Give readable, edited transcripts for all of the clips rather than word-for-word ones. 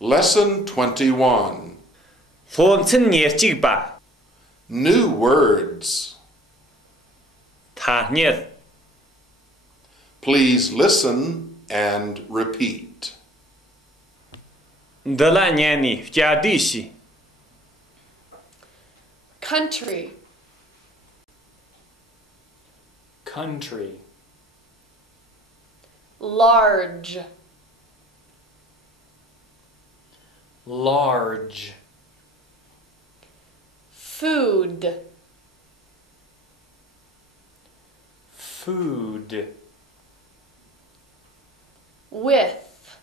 Lesson 21. New words. Please listen and repeat. Country. Country. Large. Large. Food. Food. With.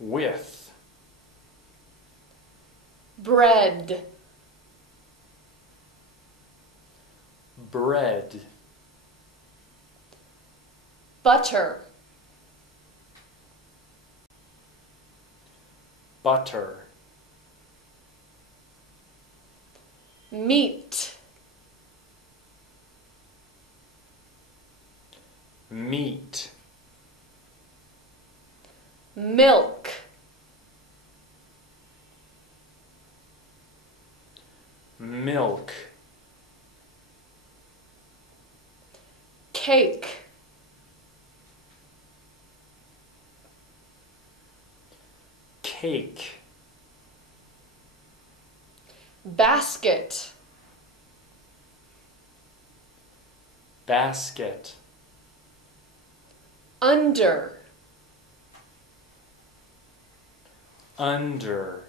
With. Bread. Bread. Butter. Butter. Meat. Meat. Milk. Milk. Cake. Cake. Basket. Basket. Under. Under.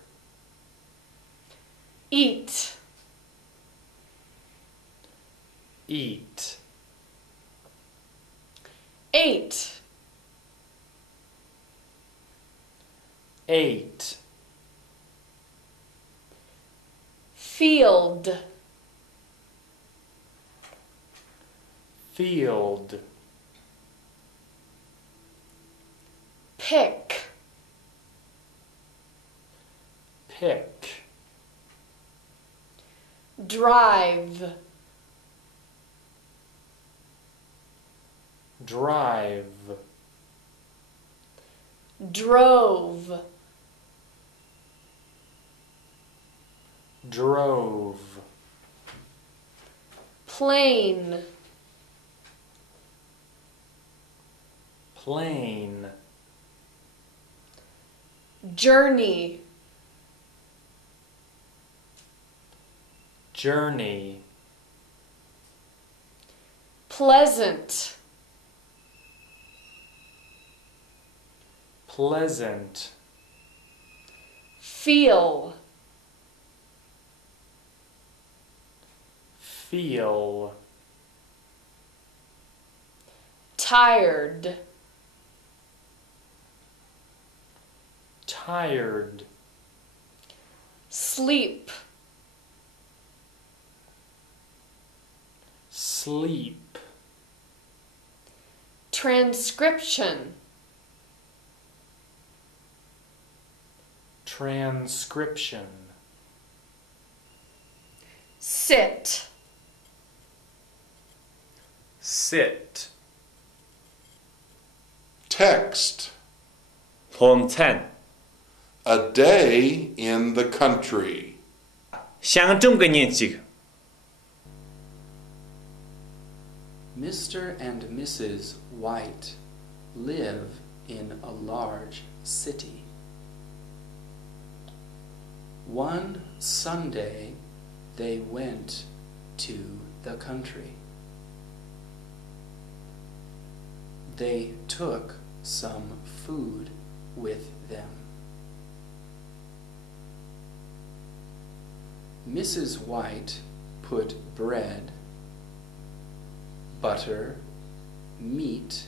Eat. Eat. Eight. Eight. Field. Field. Pick. Pick. Drive. Drive. Drove. Drove. Plane. Plane. Journey. Journey. Pleasant. Pleasant. Feel. Feel. Tired. Tired. Sleep. Sleep. Transcription. Transcription. Sit. Sit. Text. A day in the country. Mr. and Mrs. White live in a large city. One Sunday, they went to the country. They took some food with them. Mrs. White put bread, butter, meat,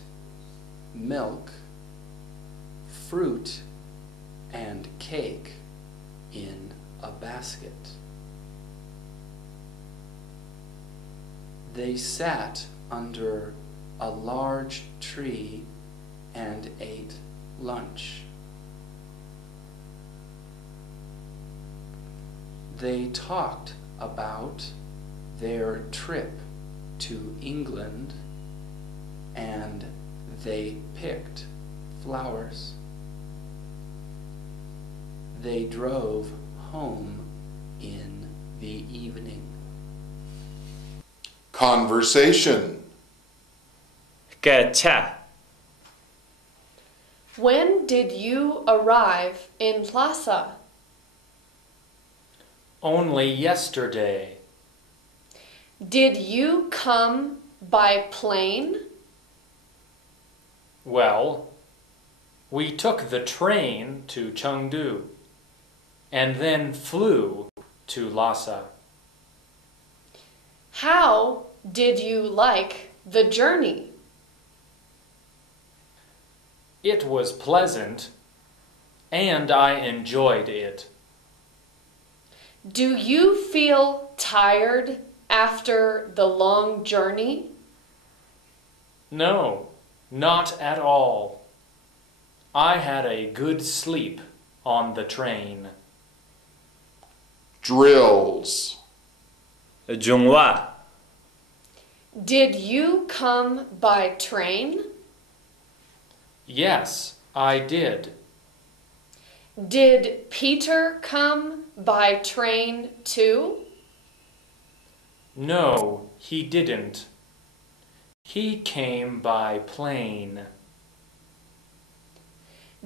milk, fruit, and cake in a basket. They sat under a large tree and ate lunch. They talked about their trip to England, and they picked flowers. They drove home in the evening. Conversation. Cái cha. When did you arrive in Lhasa? Only yesterday. Did you come by plane? Well, we took the train to Chengdu and then flew to Lhasa. How did you like the journey? It was pleasant, and I enjoyed it. Do you feel tired after the long journey? No, not at all. I had a good sleep on the train. Drills. Jungwa. Did you come by train? Yes, I did. Did Peter come by train too? No, he didn't. He came by plane.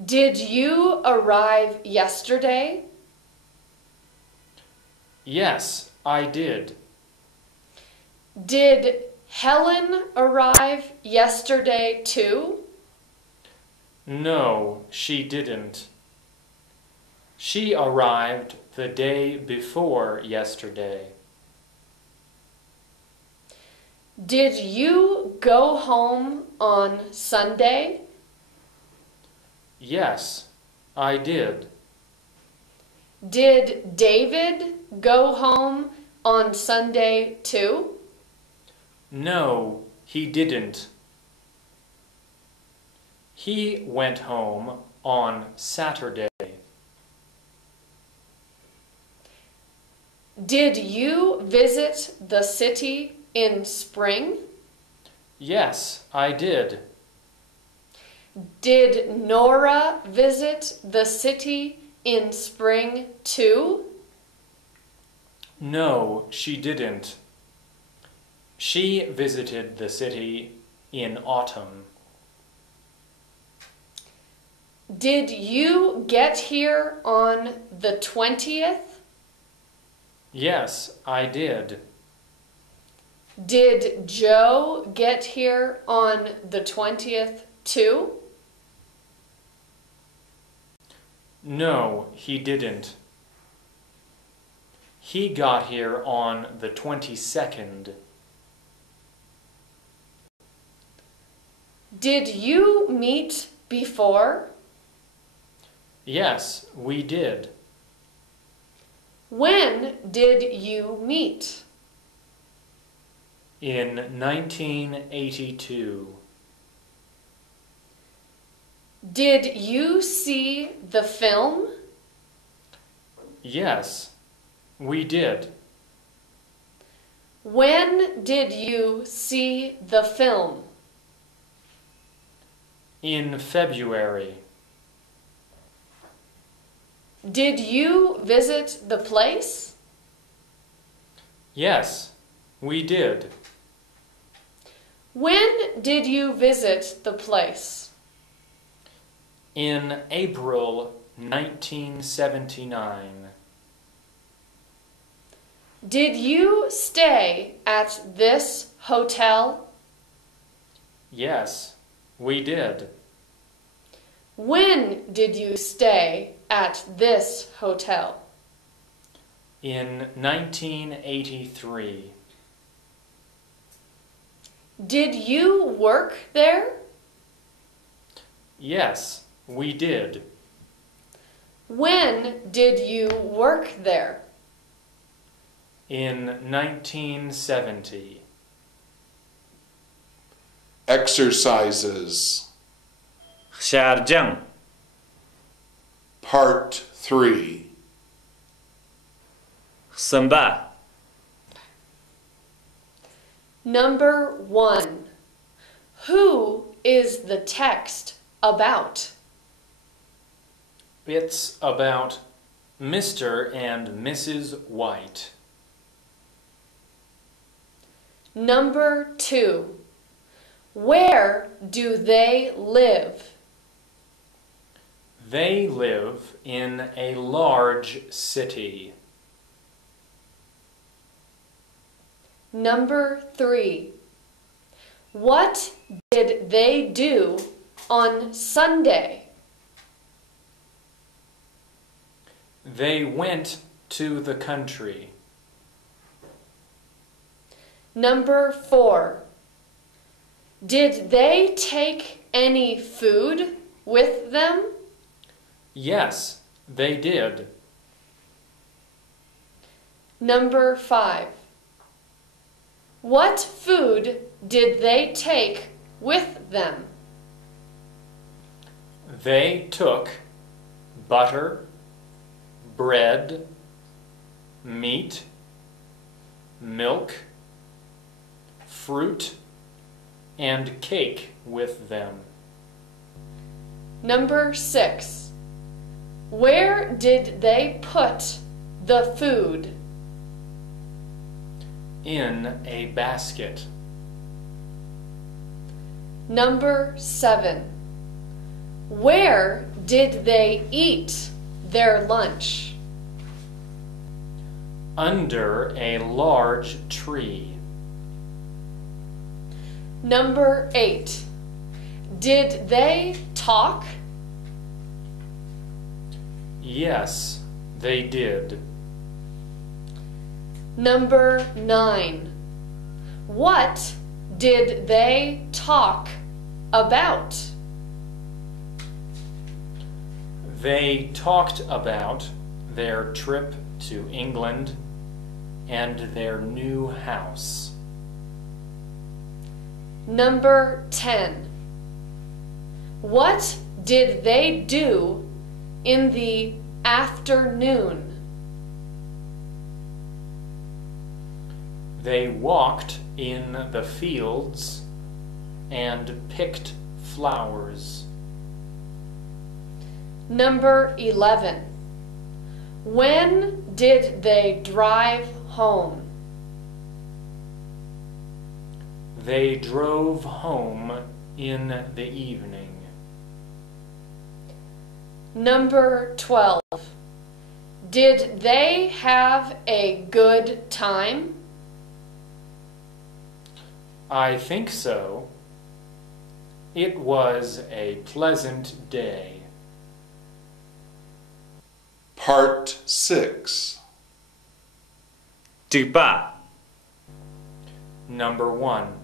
Did you arrive yesterday? Yes, I did. Did Helen arrive yesterday too? No, she didn't. She arrived the day before yesterday. Did you go home on Sunday? Yes, I did. Did David go home on Sunday too? No, he didn't. He went home on Saturday. Did you visit the city in spring? Yes, I did. Did Nora visit the city in spring too? No, she didn't. She visited the city in autumn. Did you get here on the 20th? Yes, I did. Did Joe get here on the 20th too? No, he didn't. He got here on the 22nd. Did you meet before? Yes, we did. When did you meet? In 1982. Did you see the film? Yes, we did. When did you see the film? In February. Did you visit the place? Yes, we did. When did you visit the place? In April 1979. Did you stay at this hotel? Yes, we did. When did you stay at this hotel? In 1983. Did you work there? Yes, we did. When did you work there? In 1970. Exercises. Sharjang. Part 3. Samba. Number 1. Who is the text about? It's about Mr. and Mrs. White. Number 2. Where do they live? They live in a large city. Number 3. What did they do on Sunday? They went to the country. Number 4. Did they take any food with them? Yes, they did. Number 5. What food did they take with them? They took butter, bread, meat, milk, fruit, and cake with them. Number 6. Where did they put the food? In a basket. Number 7. Where did they eat their lunch? Under a large tree. Number 8. Did they talk? Yes, they did. Number 9. What did they talk about? They talked about their trip to England and their new house. Number 10. What did they do in the afternoon? They walked in the fields and picked flowers. Number 11. When did they drive home? They drove home in the evening. Number 12. Did they have a good time? I think so. It was a pleasant day. Part 6. Thứ ba. Number 1.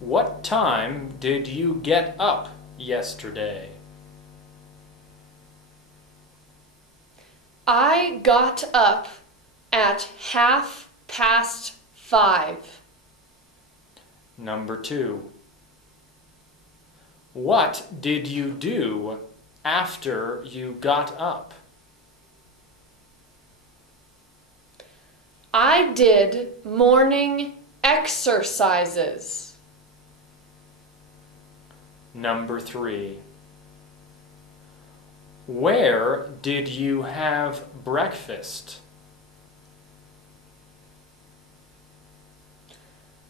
What time did you get up yesterday? I got up at 5:30. Number 2. What did you do after you got up? I did morning exercises. Number 3. Where did you have breakfast?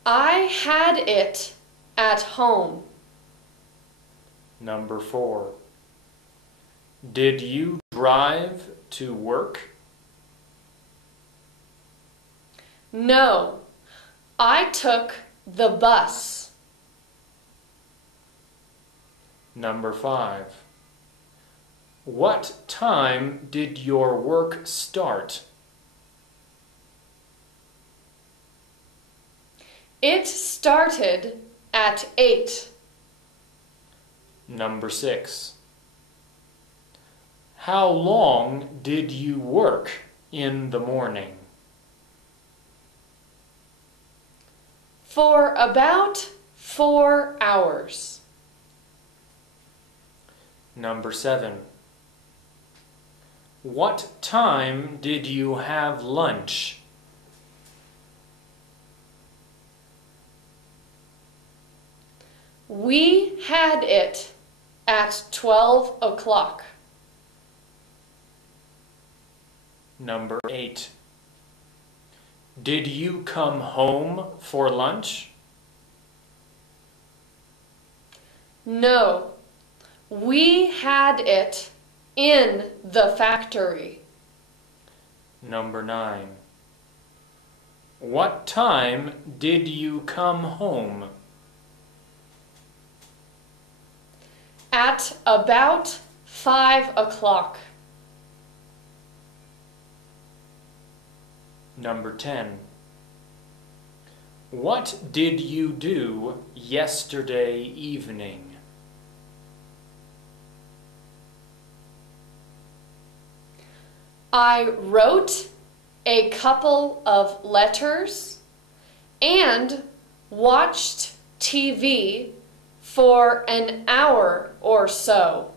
I had it at home. Number 4. Did you drive to work? No, I took the bus. Number 5. What time did your work start? It started at 8. Number 6. How long did you work in the morning? For about 4 hours. Number 7. What time did you have lunch? We had it at 12 o'clock. Number 8. Did you come home for lunch? No, we had it in the factory. Number 9. What time did you come home? At about 5 o'clock. Number 10. What did you do yesterday evening? I wrote a couple of letters and watched TV for an hour or so.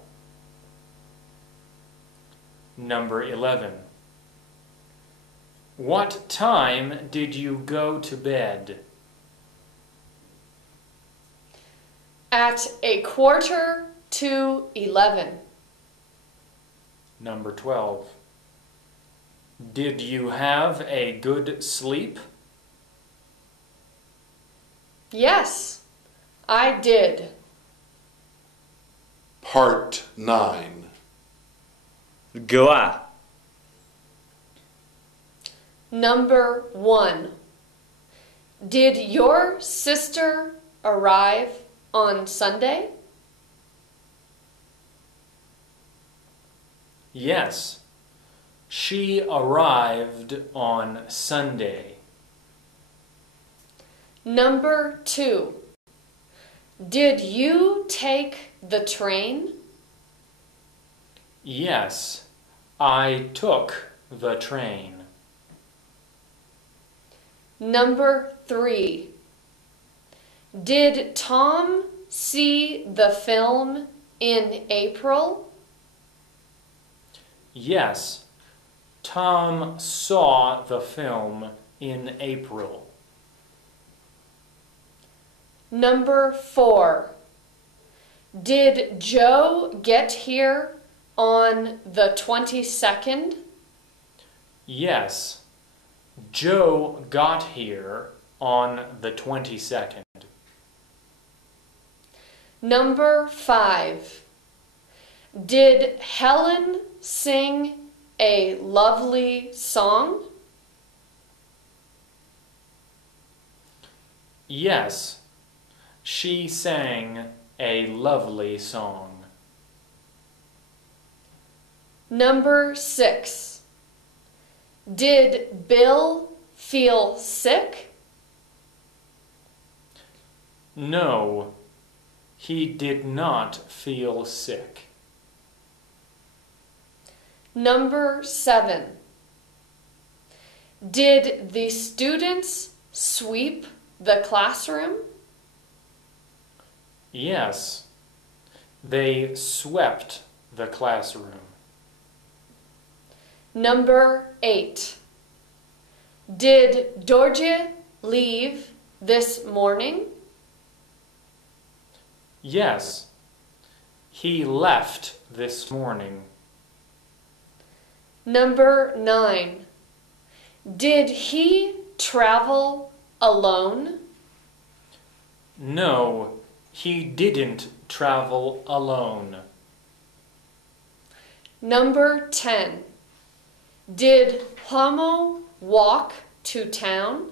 Number 11. What time did you go to bed? At 11:15. Number 12. Did you have a good sleep? Yes, I did. Part 9. Gua. Number 1. Did your sister arrive on Sunday? Yes. She arrived on Sunday. Number 2. Did you take the train? Yes, I took the train. Number 3. Did Tom see the film in April? Yes, Tom saw the film in April. Number 4. Did Joe get here on the 22nd? Yes, Joe got here on the 22nd. Number 5. Did Helen sing a lovely song? Yes, she sang a lovely song. Number 6. Did Bill feel sick? No, he did not feel sick. Number 7. Did the students sweep the classroom? Yes, they swept the classroom. Number 8. Did Dorje leave this morning? Yes, he left this morning. Number 9. Did he travel alone? No, he didn't travel alone. Number 10. Did Hamo walk to town?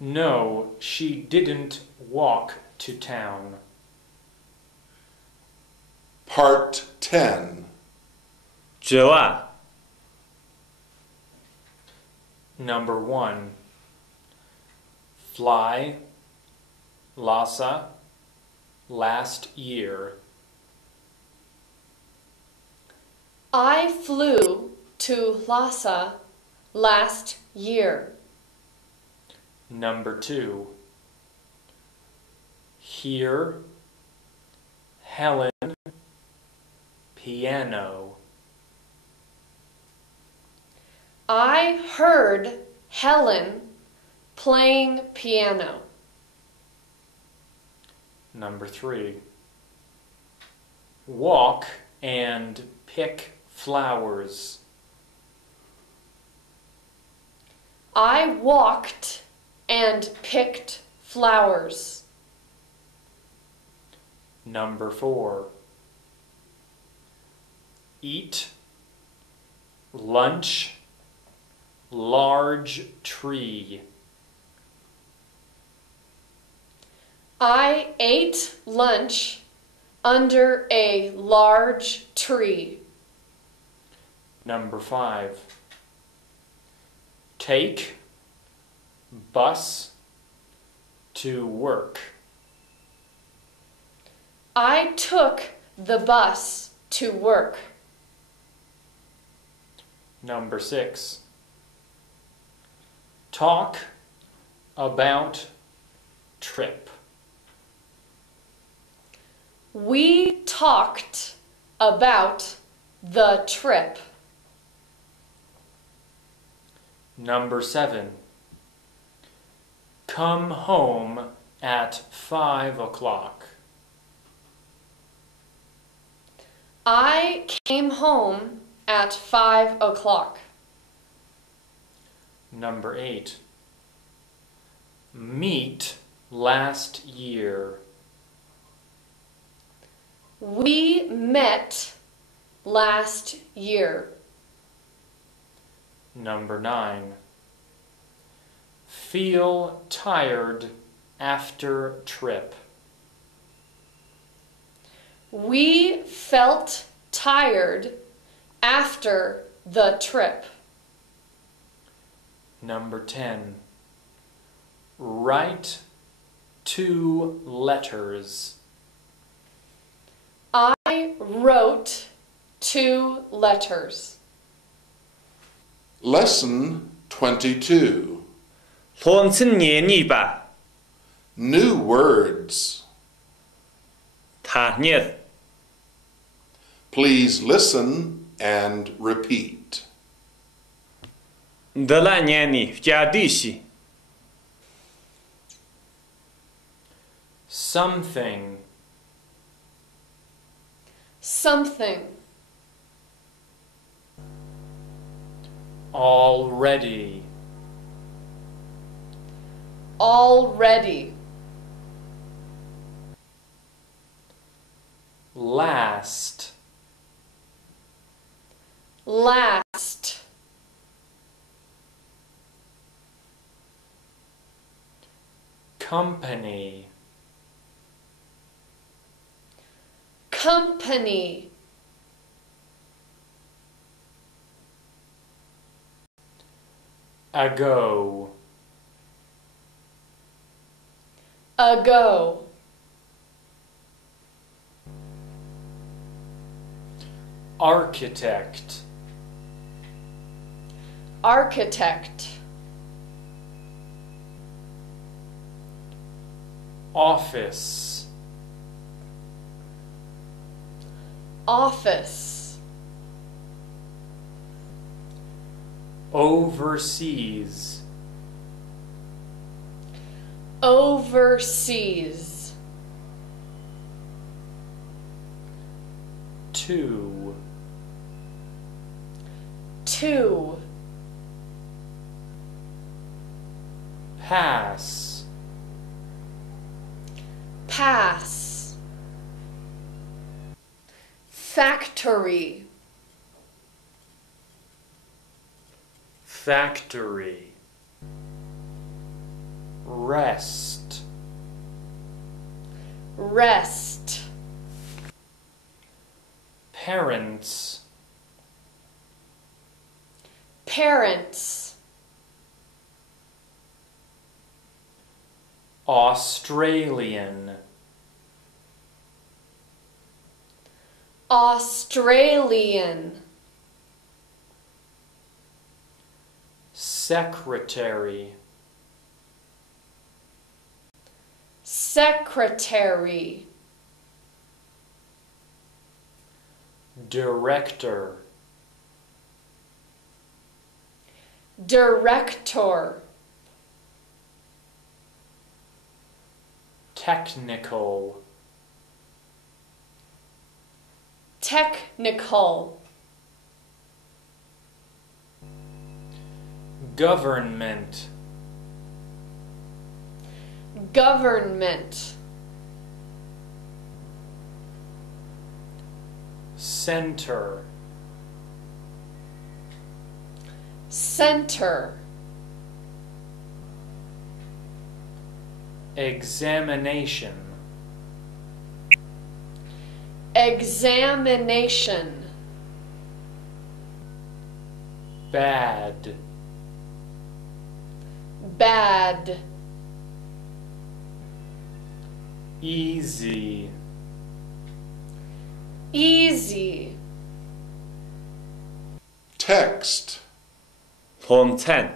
No, she didn't walk to town. Part 10. Joa. Number 1. Fly, Lhasa, last year. I flew to Lhasa last year. Number 2. Here, Helen, piano. I heard Helen playing piano. Number 3. Walk and pick flowers. I walked and picked flowers. Number 4. Eat lunch, large tree. I ate lunch under a large tree. Number 5. Take bus to work. I took the bus to work. Number 6. Talk about trip. We talked about the trip. Number 7. Come home at 5 o'clock. I came home at 5 o'clock. Number 8. Meet last year. We met last year. Number 9. Feel tired after trip. We felt tired after the trip. Number 10. Write 2 letters. I wrote 2 letters. Lesson 22. 폰슨예니바 New words. 타니르 Please listen and repeat. 드라냐니 갸디시 Something. Something. Already. Already. Last. Last. Company. Company. Ago. Ago. Architect. Architect. Office. Office. Overseas. Overseas. Two. Two. Pass. Pass. Factory. Factory. Rest. Rest. Parents. Parents. Australian. Australian. Secretary. Secretary. Director. Director. Technical. technical, government, government, center, center, examination, examination, bad, bad, easy, easy, Text. ผมท่าน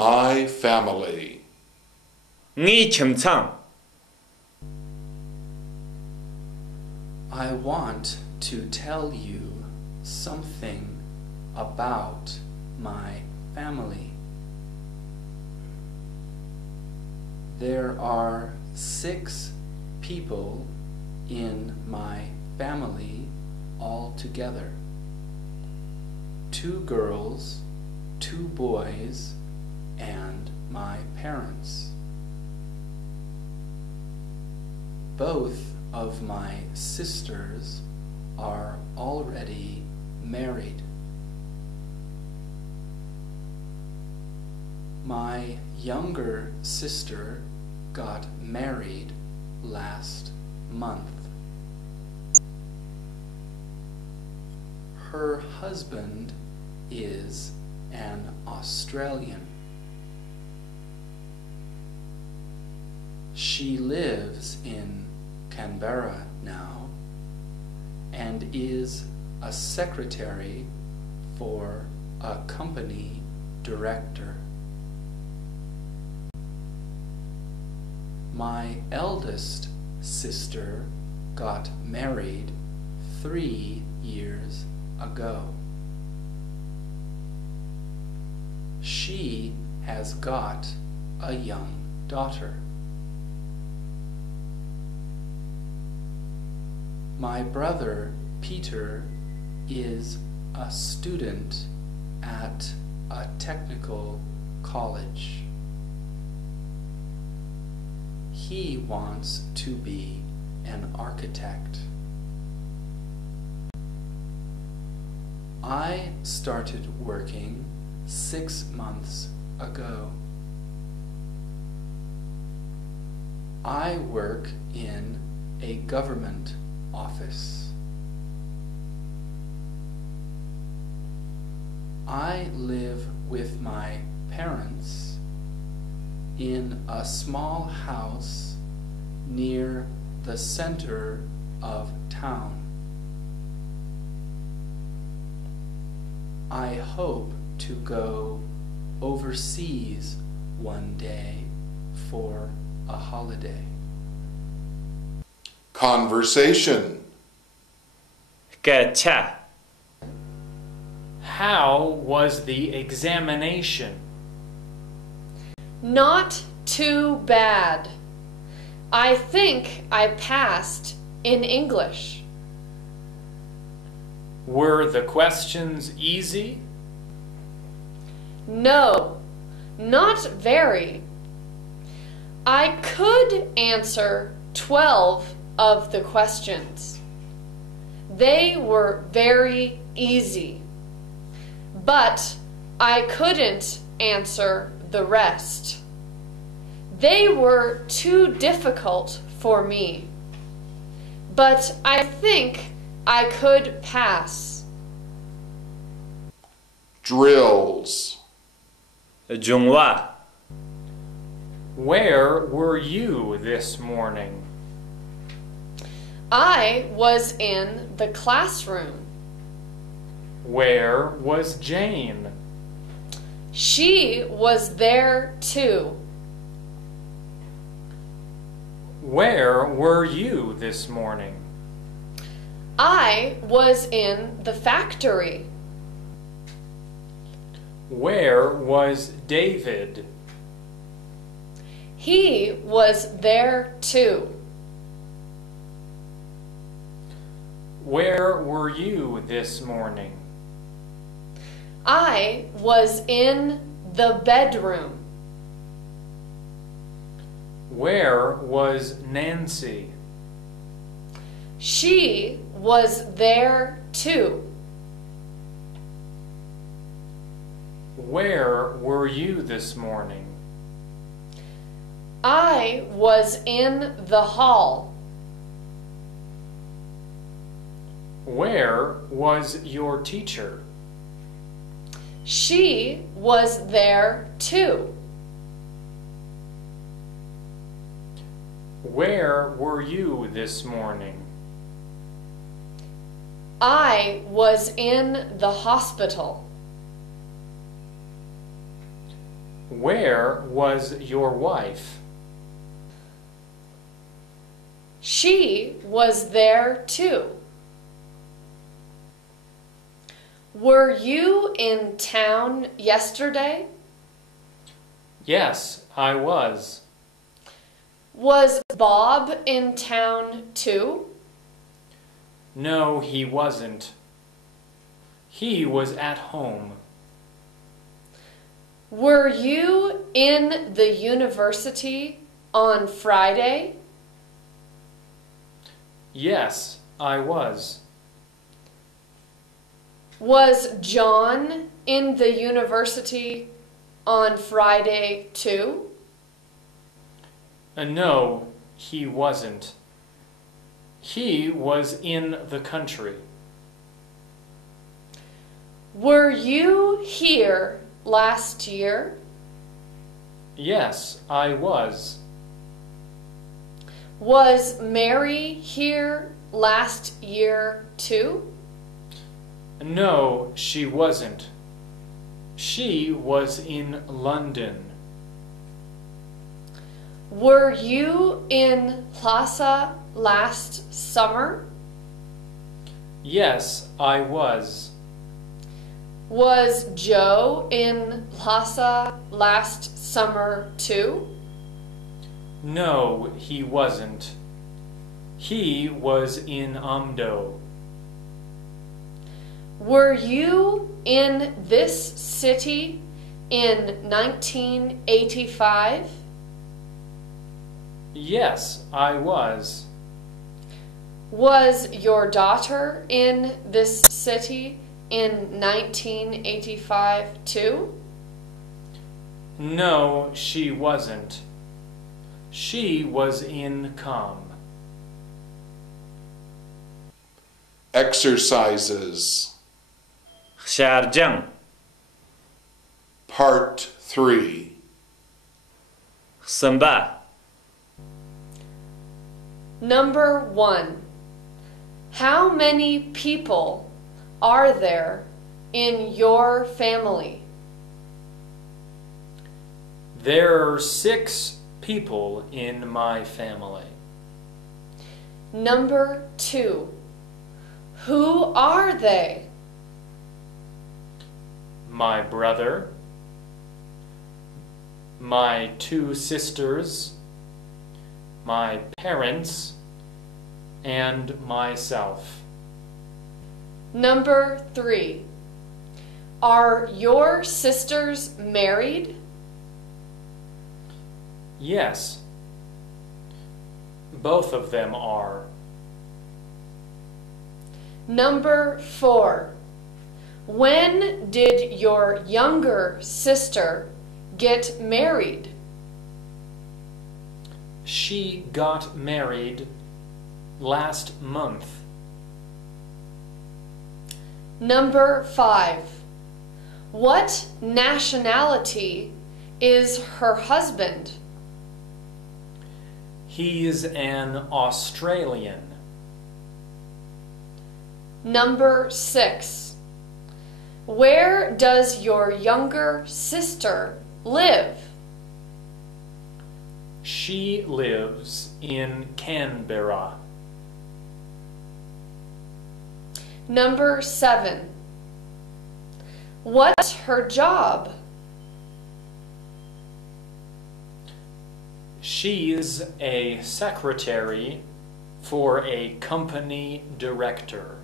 My family. งี้เข็มช่าง I want to tell you something about my family. There are 6 people in my family altogether. 2 girls, 2 boys, and my parents. Both of my sisters are already married. My younger sister got married last month. Her husband is an Australian. She lives in Canberra now and is a secretary for a company director. My eldest sister got married 3 years ago. She has got a young daughter. My brother Peter is a student at a technical college. He wants to be an architect. I started working 6 months ago. I work in a government office. I live with my parents in a small house near the center of town. I hope to go overseas one day for a holiday. Conversation. แก่ชา how was the examination? Not too bad. I think I passed in English. Were the questions easy? No, not very. I could answer 12 of the questions. They were very easy, but I couldn't answer the rest. They were too difficult for me, but I think I could pass. Drills. จงว่า Where were you this morning? I was in the classroom. Where was Jane? She was there too. Where were you this morning? I was in the factory. Where was David? He was there too. Where were you this morning? I was in the bedroom. Where was Nancy? She was there too. Where were you this morning? I was in the hall. Where was your teacher? She was there too. Where were you this morning? I was in the hospital. Where was your wife? She was there too. Were you in town yesterday? Yes, I was. Was Bob in town too? No, he wasn't. He was at home. Were you in the university on Friday? Yes, I was. Was John in the university on Friday too? No, he wasn't. He was in the country. Were you here last year? Yes, I was. Was Mary here last year too? No, she wasn't. She was in London. Were you in Plaza last summer? Yes, I was. Was Joe in Plaza last summer too? No, he wasn't. He was in Amdo. Were you in this city in 1985? Yes, I was. Was your daughter in this city in 1985 too? No, she wasn't. She was in Com. Exercises. شارجەنگ Part 3. سمبا Number 1. How many people are there in your family? There are 6 people in my family. Number 2. Who are they? My brother, my 2 sisters, my parents, and myself. Number 3. Are your sisters married? Yes, both of them are. Number 4. When did your younger sister get married? She got married last month. Number 5. What nationality is her husband? He is an Australian. Number 6. Where does your younger sister live? She lives in Canberra. Number 7. What's her job? She is a secretary for a company director.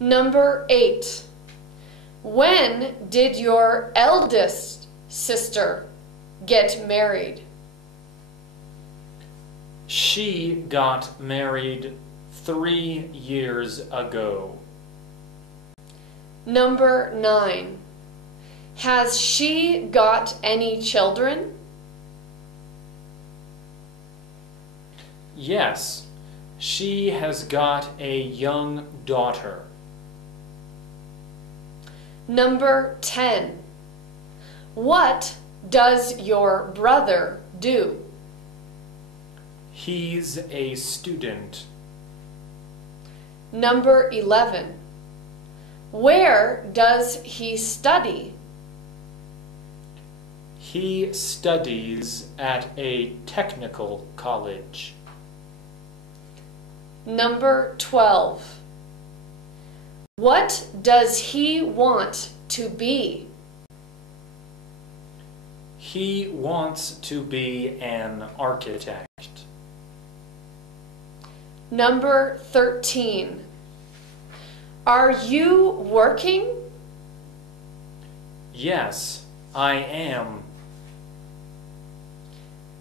Number 8. When did your eldest sister get married? She got married 3 years ago. Number 9. Has she got any children? Yes, she has got a young daughter. Number 10. What does your brother do? He's a student. Number 11. Where does he study? He studies at a technical college. Number 12. What does he want to be? He wants to be an architect. Number 13. Are you working? Yes, I am.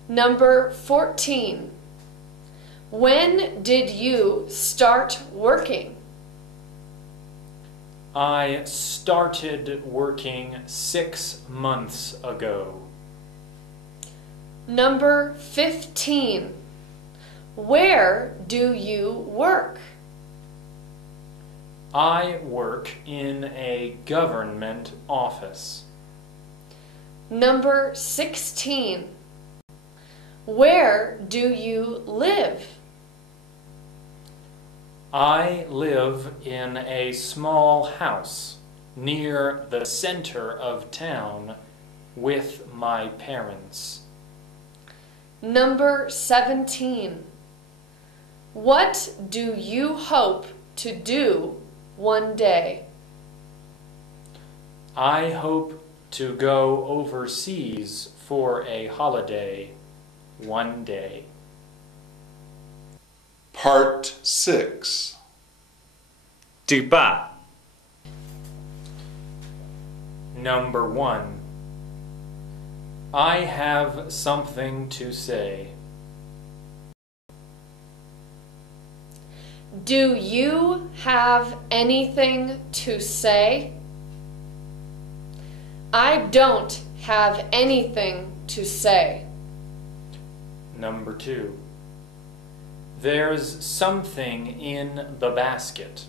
Number 14. When did you start working? I started working 6 months ago. Number 15. Where do you work? I work in a government office. Number 16. Where do you live? I live in a small house near the center of town with my parents. Number 17. What do you hope to do one day? I hope to go overseas for a holiday one day. Part 6. Chữ 3. Number 1. I have something to say. Do you have anything to say? I don't have anything to say. Number 2. There's something in the basket.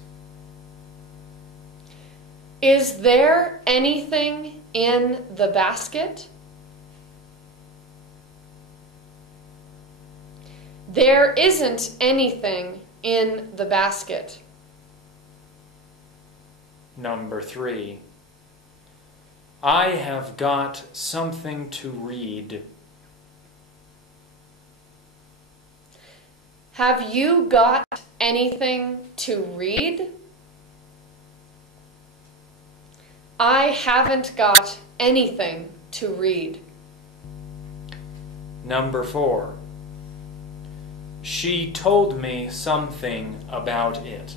Is there anything in the basket? There isn't anything in the basket. Number 3. I have got something to read. Have you got anything to read? I haven't got anything to read. Number 4. She told me something about it.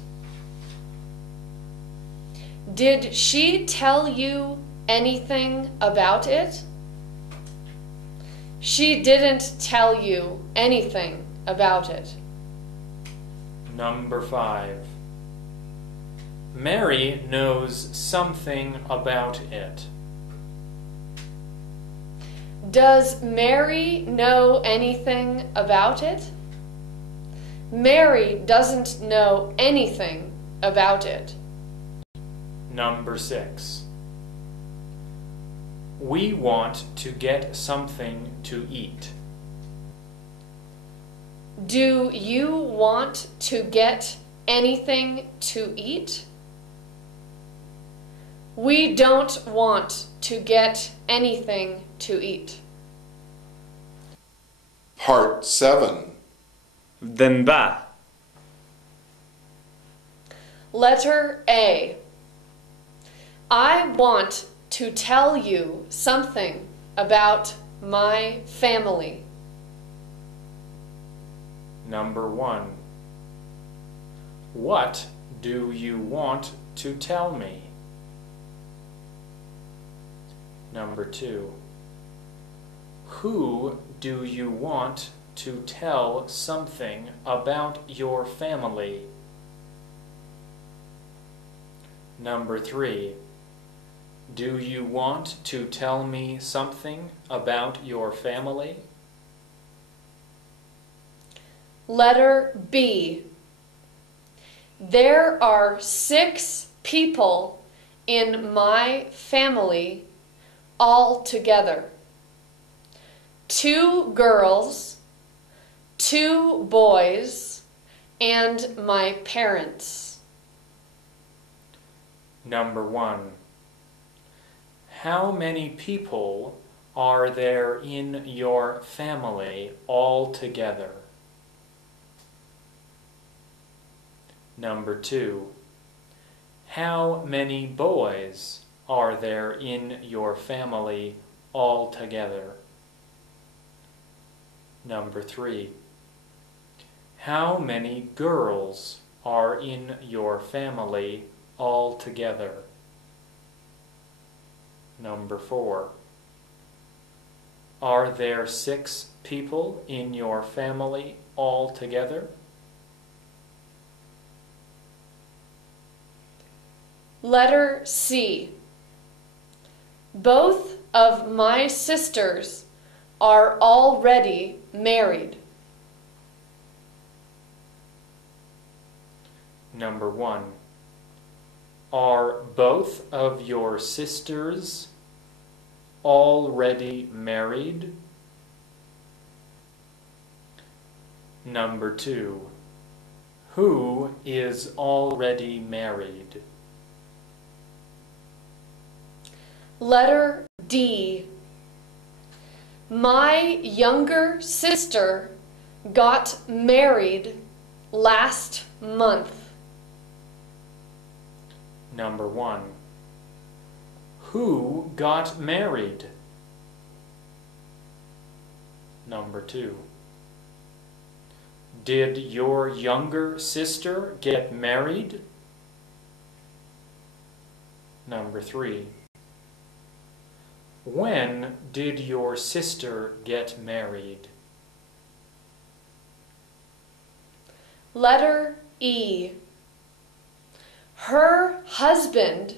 Did she tell you anything about it? She didn't tell you anything about it. Number 5. Mary knows something about it. Does Mary know anything about it? Mary doesn't know anything about it. Number 6. We want to get something to eat. Do you want to get anything to eat? We don't want to get anything to eat. Part 7. Dần 3. Letter A. I want to tell you something about my family. Number 1. What do you want to tell me? Number 2. Who do you want to tell something about your family? Number 3. Do you want to tell me something about your family? Letter B. There are 6 people in my family altogether. 2 girls, 2 boys, and my parents. Number 1. How many people are there in your family altogether? Number 2. How many boys are there in your family altogether? Number 3. How many girls are in your family altogether? Number 4. Are there 6 people in your family altogether? Letter C. Both of my sisters are already married. Number 1. Are both of your sisters already married? Number 2. Who is already married? Letter D. My younger sister got married last month. Number 1. Who got married? Number 2. Did your younger sister get married? Number 3. When did your sister get married? Letter E. Her husband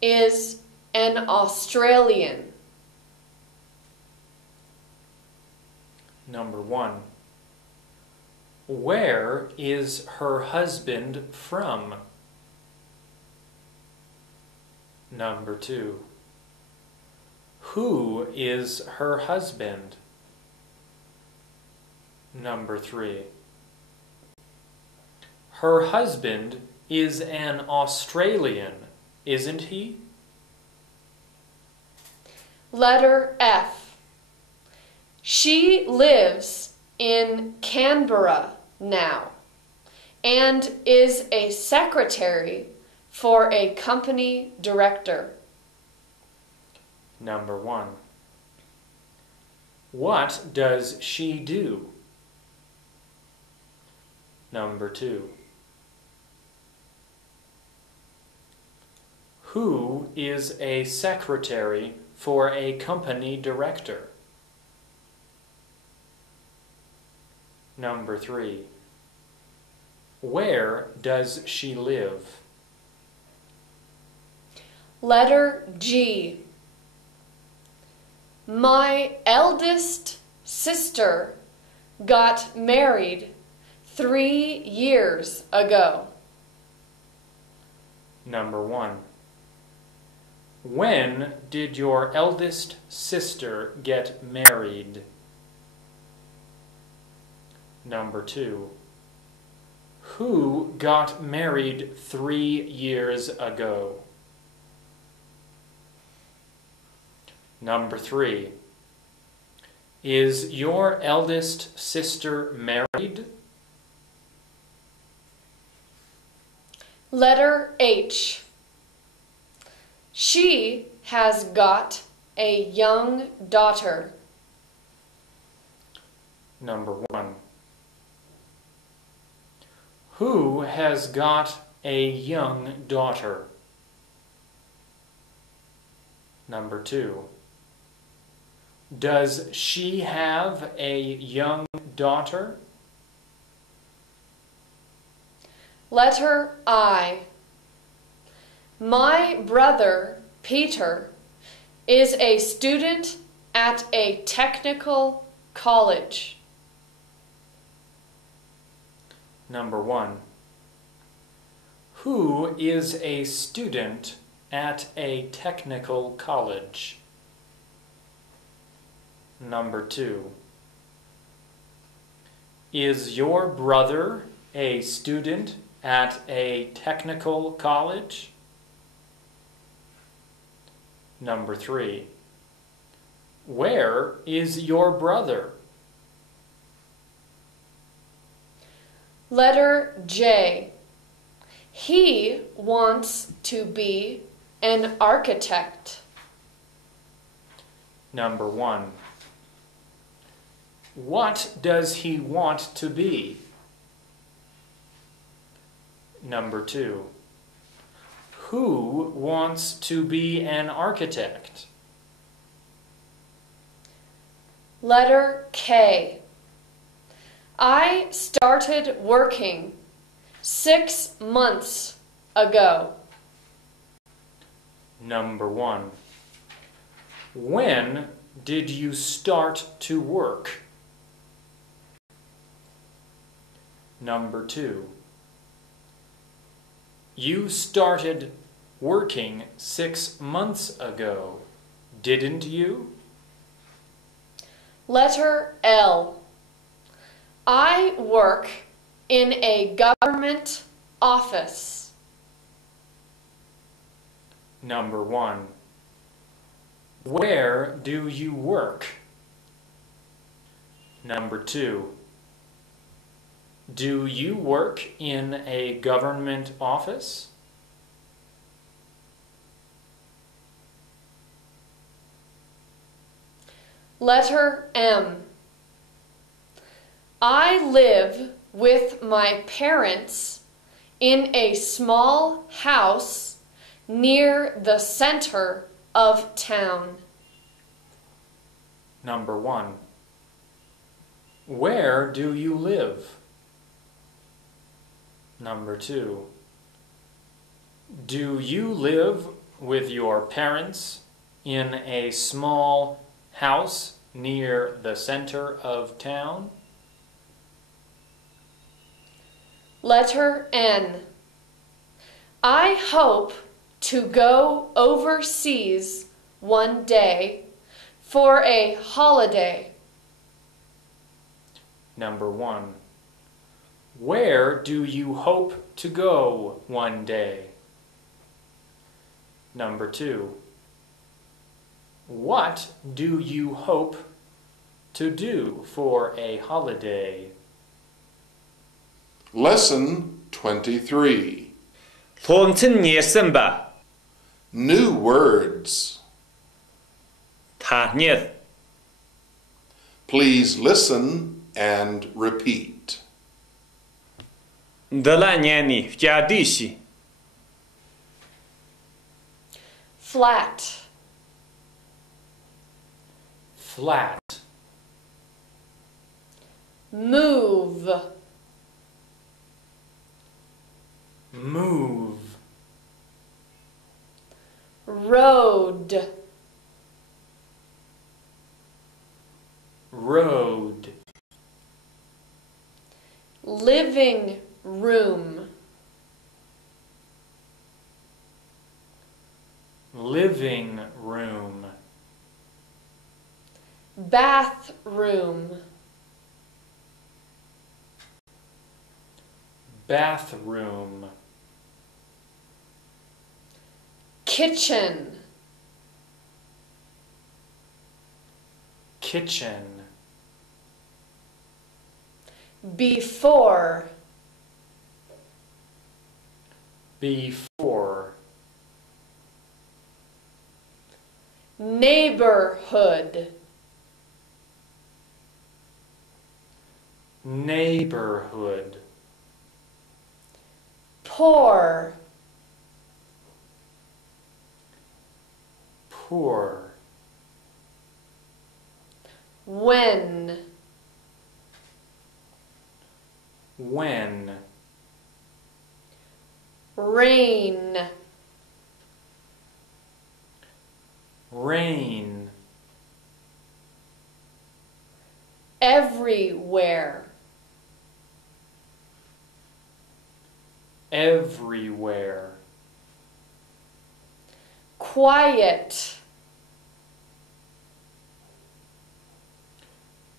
is an Australian. Number 1. Where is her husband from? Number 2. Who is her husband? Number 3. Her husband is an Australian, isn't he? Letter F. She lives in Canberra now and is a secretary for a company director. Number 1. What does she do? Number 2. Who is a secretary for a company director? Number 3. Where does she live? Letter G. My eldest sister got married 3 years ago. Number 1. When did your eldest sister get married? Number 2. Who got married 3 years ago? Number 3. Is your eldest sister married? Letter H. She has got a young daughter. Number 1. Who has got a young daughter? Number 2. Does she have a young daughter? Letter I. My brother, Peter, is a student at a technical college. Number 1. Who is a student at a technical college? Number 2. Is your brother a student at a technical college? Number 3. Where is your brother? Letter J. He wants to be an architect. Number 1. What does he want to be? Number 2. Who wants to be an architect? Letter K. I started working 6 months ago. Number 1. When did you start to work? Number 2. You started working 6 months ago, didn't you? Letter L. I work in a government office. Number 1. Where do you work? Number 2. Do you work in a government office? Letter M. I live with my parents in a small house near the center of town. Number 1. Where do you live? Number 2. Do you live with your parents in a small house near the center of town? Letter N. I hope to go overseas one day for a holiday. Number 1. Where do you hope to go one day? Number 2. What do you hope to do for a holiday? Lesson 23. Fontenyesenba. New words. Tahnyet. Please listen and repeat. Dalanyani Fyadishi. Flat. Flat. Move. Move. Road. Road. Living room. Living room. Bathroom. Bathroom. Kitchen. Kitchen. Before. Before. Neighborhood. Neighborhood. Poor. Poor. When. When. Rain. Rain. Everywhere. Everywhere. Quiet.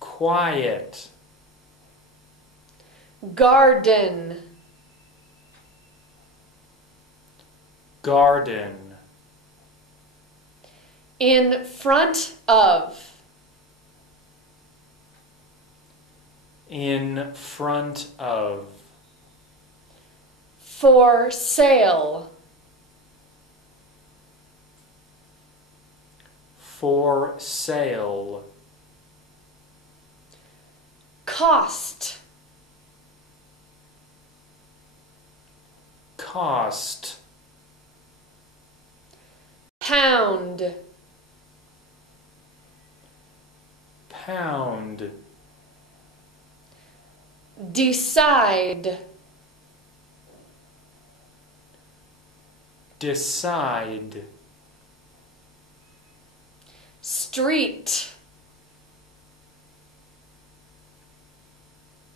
Quiet. Garden. Garden. In front of. In front of. For sale. For sale. Cost. Cost. Pound. Pound. Decide. Decide. Street.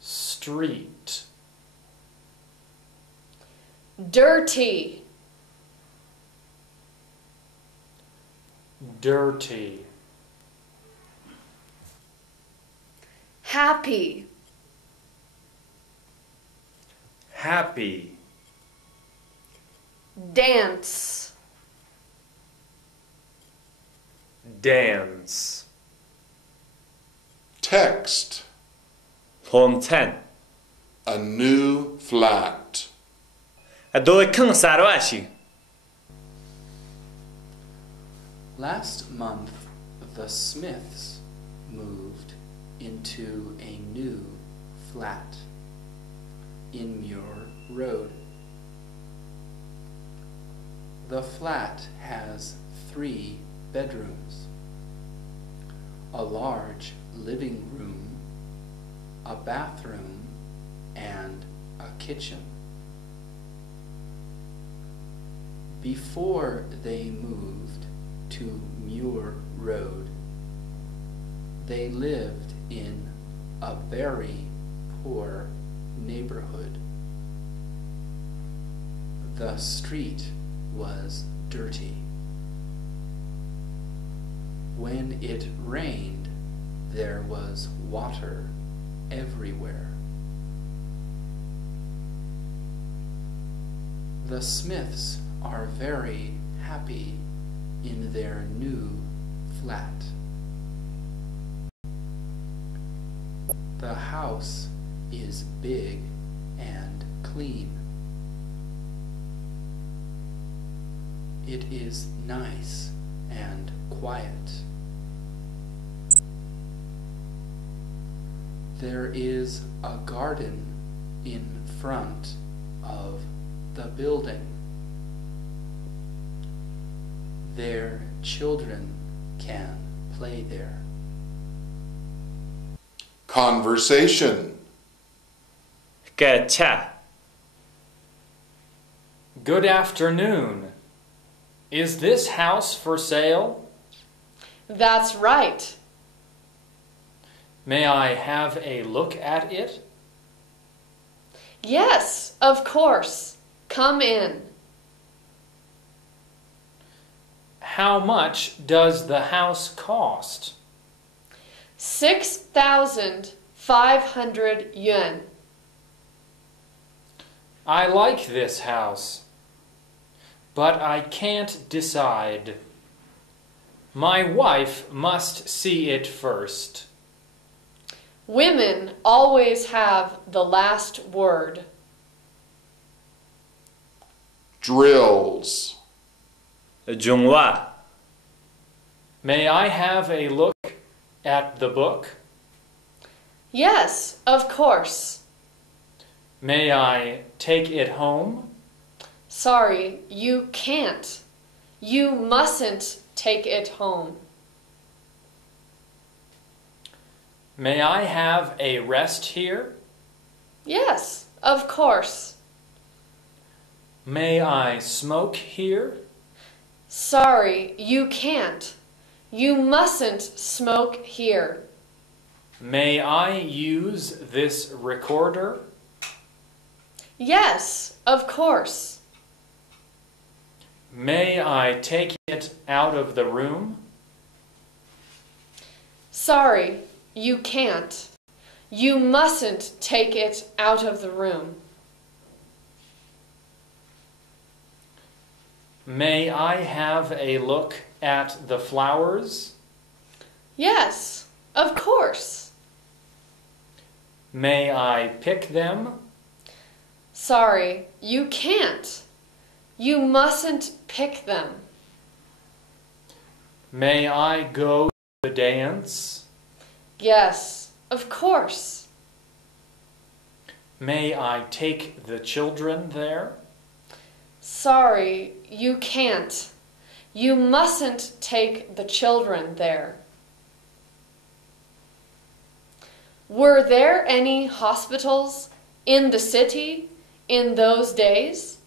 Street. Dirty. Dirty. Happy. Happy. Dance. Dance. Text. 10. A new flat. Dove kung sarwashi. Last month, the Smiths moved into a new flat in Muir Road. The flat has 3 bedrooms, a large living room, a bathroom, and a kitchen. Before they moved to Muir Road, they lived in a very poor neighborhood. The street was dirty. When it rained, there was water everywhere. The Smiths are very happy in their new flat. The house is big and clean. It is nice and quiet. There is a garden in front of the building. Their children can play there. Conversation. Gacha. Good afternoon. Is this house for sale? That's right. May I have a look at it? Yes, of course. Come in. How much does the house cost? 6,500 yuan. I like this house, but I can't decide. My wife must see it first. Women always have the last word. Drills. Jungwa. May I have a look at the book? Yes, of course. May I take it home? Sorry, you can't. You mustn't take it home. May I have a rest here? Yes, of course. May I smoke here? Sorry, you can't. You mustn't smoke here. May I use this recorder? Yes, of course. May I take it out of the room? Sorry, you can't. You mustn't take it out of the room. May I have a look at the flowers? Yes, of course. May I pick them? Sorry, you can't. You mustn't pick them. May I go to the dance? Yes, of course. May I take the children there? Sorry, you can't. You mustn't take the children there. Were there any hospitals in the city in those days?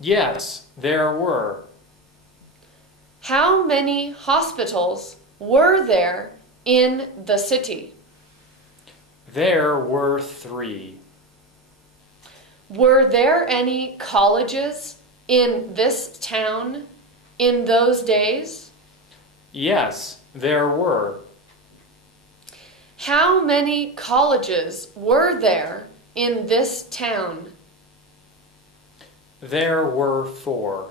Yes, there were. How many hospitals were there in the city? There were 3. Were there any colleges in this town in those days? Yes, there were. How many colleges were there in this town? There were 4.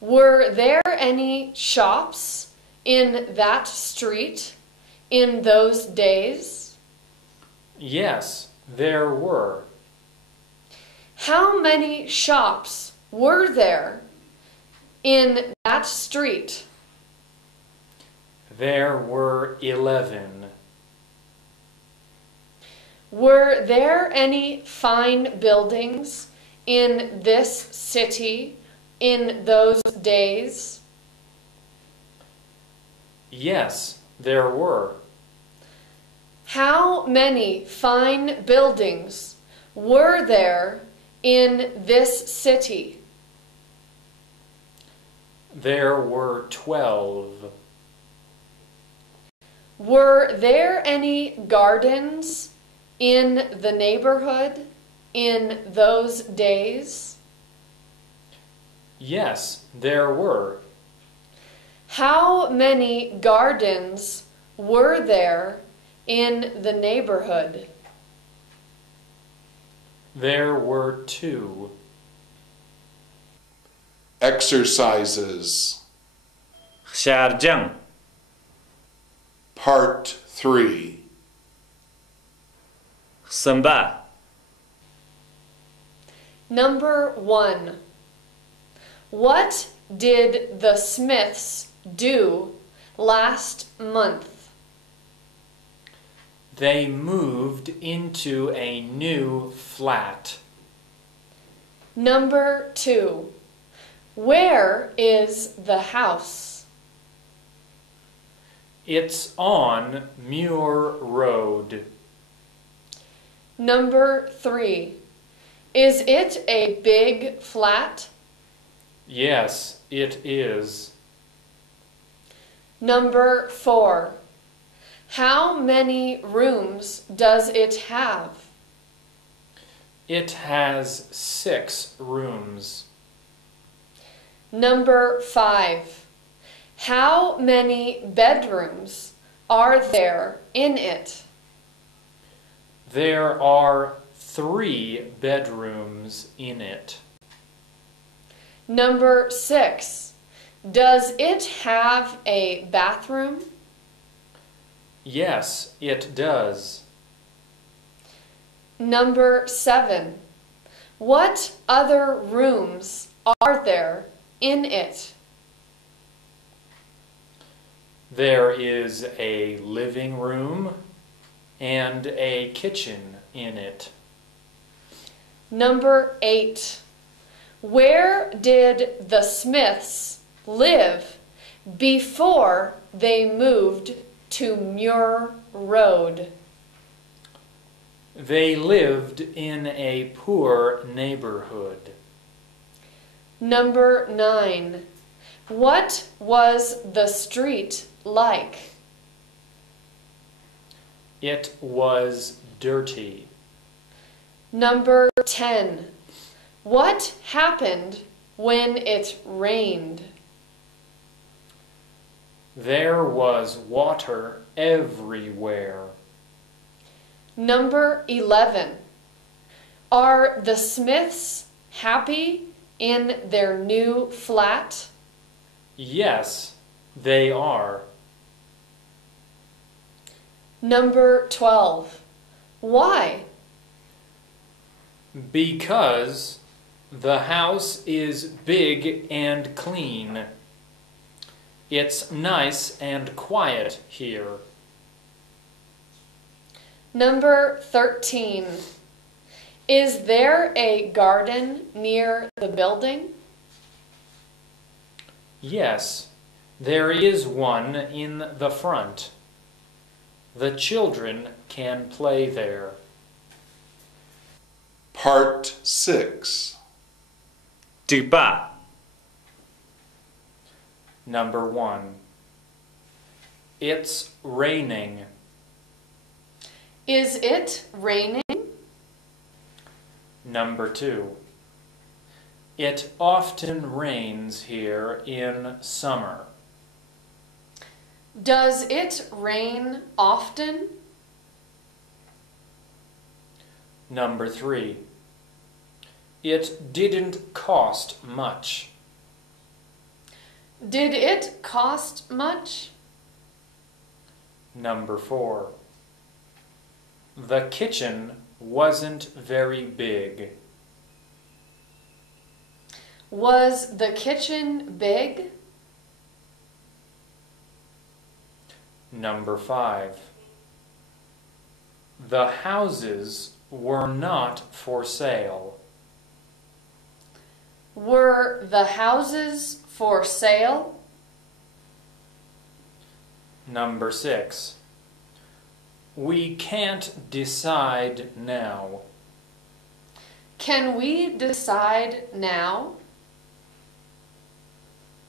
Were there any shops in that street in those days? Yes, there were. How many shops were there in that street? There were 11. Were there any fine buildings in this city in those days? Yes, there were. How many fine buildings were there in this city? There were 12. Were there any gardens in the neighborhood in those days? Yes, there were. How many gardens were there in the neighborhood? There were 2. Exercises. شارجەنگ Part 3. خسنبە Number 1. What did the Smiths do last month? They moved into a new flat. Number 2. Where is the house? It's on Muir Road. Number 3. Is it a big flat? Yes, it is. Number 4. How many rooms does it have? It has 6 rooms. Number 5. How many bedrooms are there in it? There are 3 bedrooms in it. Number 6. Does it have a bathroom? Yes, it does. Number 7. What other rooms are there in it? There is a living room and a kitchen in it. Number 8. Where did the Smiths live before they moved to Muir Road? They lived in a poor neighborhood. Number 9. What was the street like? It was dirty. Number 10. What happened when it rained? There was water everywhere. Number 11. Are the Smiths happy in their new flat? Yes, they are. Number 12. Why? Because the house is big and clean. It's nice and quiet here. Number 13. Is there a garden near the building? Yes, there is one in the front. The children can play there. Part 6. Chữ 3. Number 1. It's raining. Is it raining? Number 2. It often rains here in summer. Does it rain often? Number 3. It didn't cost much. Did it cost much? Number 4. The kitchen wasn't very big. Was the kitchen big? Number 5. The houses were not for sale. Were the houses for sale? Number 6. We can't decide now. Can we decide now?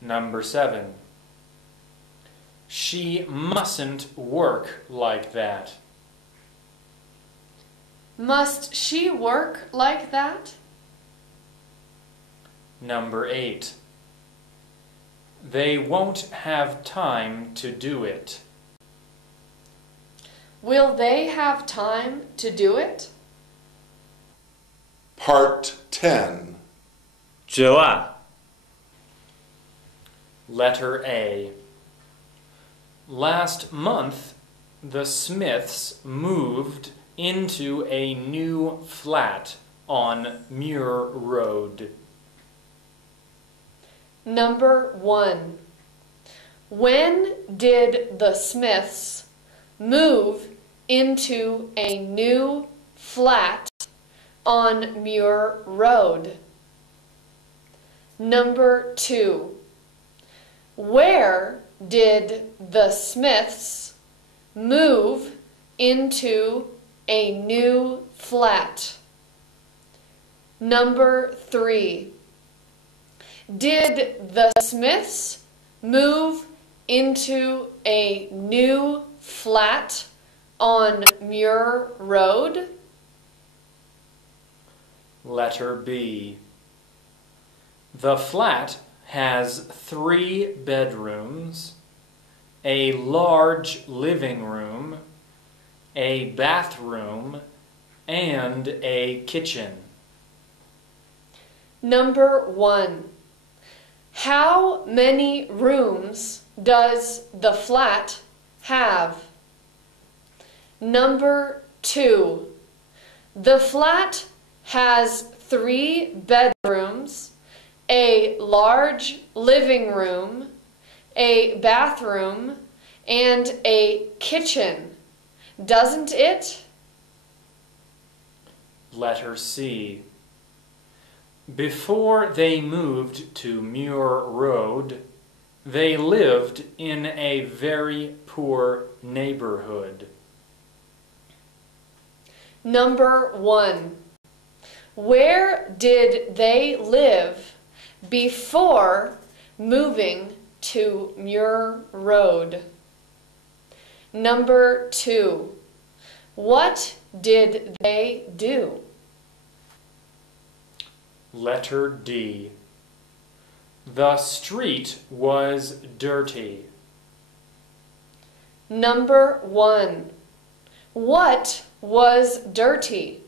Number 7. She mustn't work like that. Must she work like that? Number 8. They won't have time to do it. Will they have time to do it? Part 10. Chữ 2. Letter A. Last month, the Smiths moved into a new flat on Muir Road. Number 1. When did the Smiths move into a new flat on Muir Road? Number 2. Where did the Smiths move into a new flat? Number 3. Did the Smiths move into a new flat on Muir Road? Letter B. The flat has 3 bedrooms, a large living room, a bathroom, and a kitchen. Number 1. How many rooms does the flat have? Number 2. The flat has 3 bedrooms, a large living room, a bathroom, and a kitchen, doesn't it? Letter C. Before they moved to Muir Road, they lived in a very poor neighborhood. Number 1. Where did they live before moving to Muir Road? Number 2. What did they do? Letter D. The street was dirty. Number 1. What was dirty?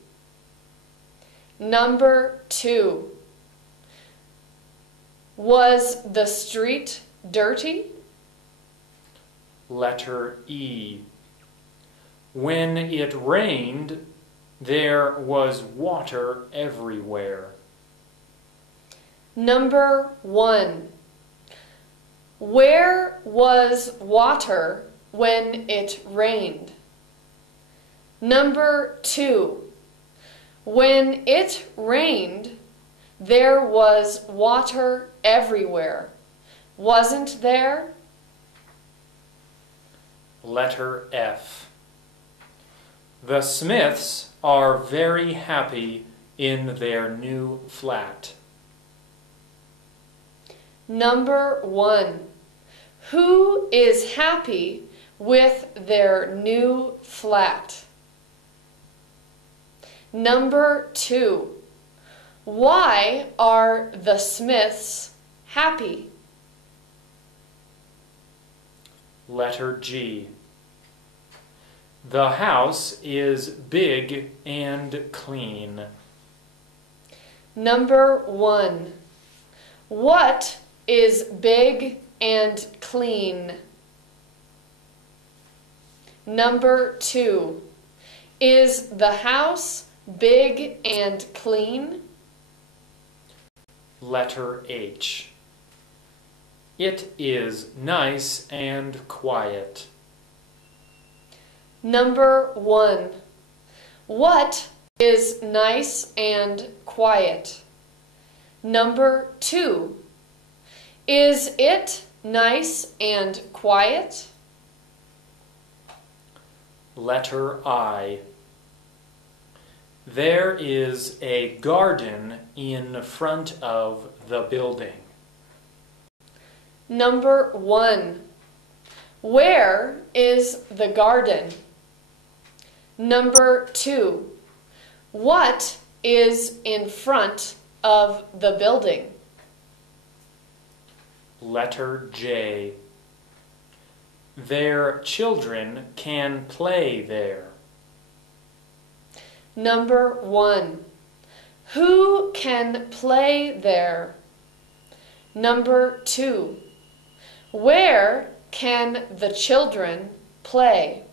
Number 2. Was the street dirty? Letter E. When it rained, there was water everywhere. Number 1. Where was water when it rained? Number 2. When it rained, there was water everywhere. Wasn't there? Letter F. The Smiths are very happy in their new flat. Number 1. Who is happy with their new flat? Number 2. Why are the Smiths happy? Letter G. The house is big and clean. Number 1. What is big and clean? Number 2. Is the house big and clean? Letter H. It is nice and quiet. Number 1. What is nice and quiet? Number 2. Is it nice and quiet? Letter I. There is a garden in front of the building. Number 1. Where is the garden? Number 2. What is in front of the building? Letter J. Their children can play there. Number 1. Who can play there? Number 2. Where can the children play?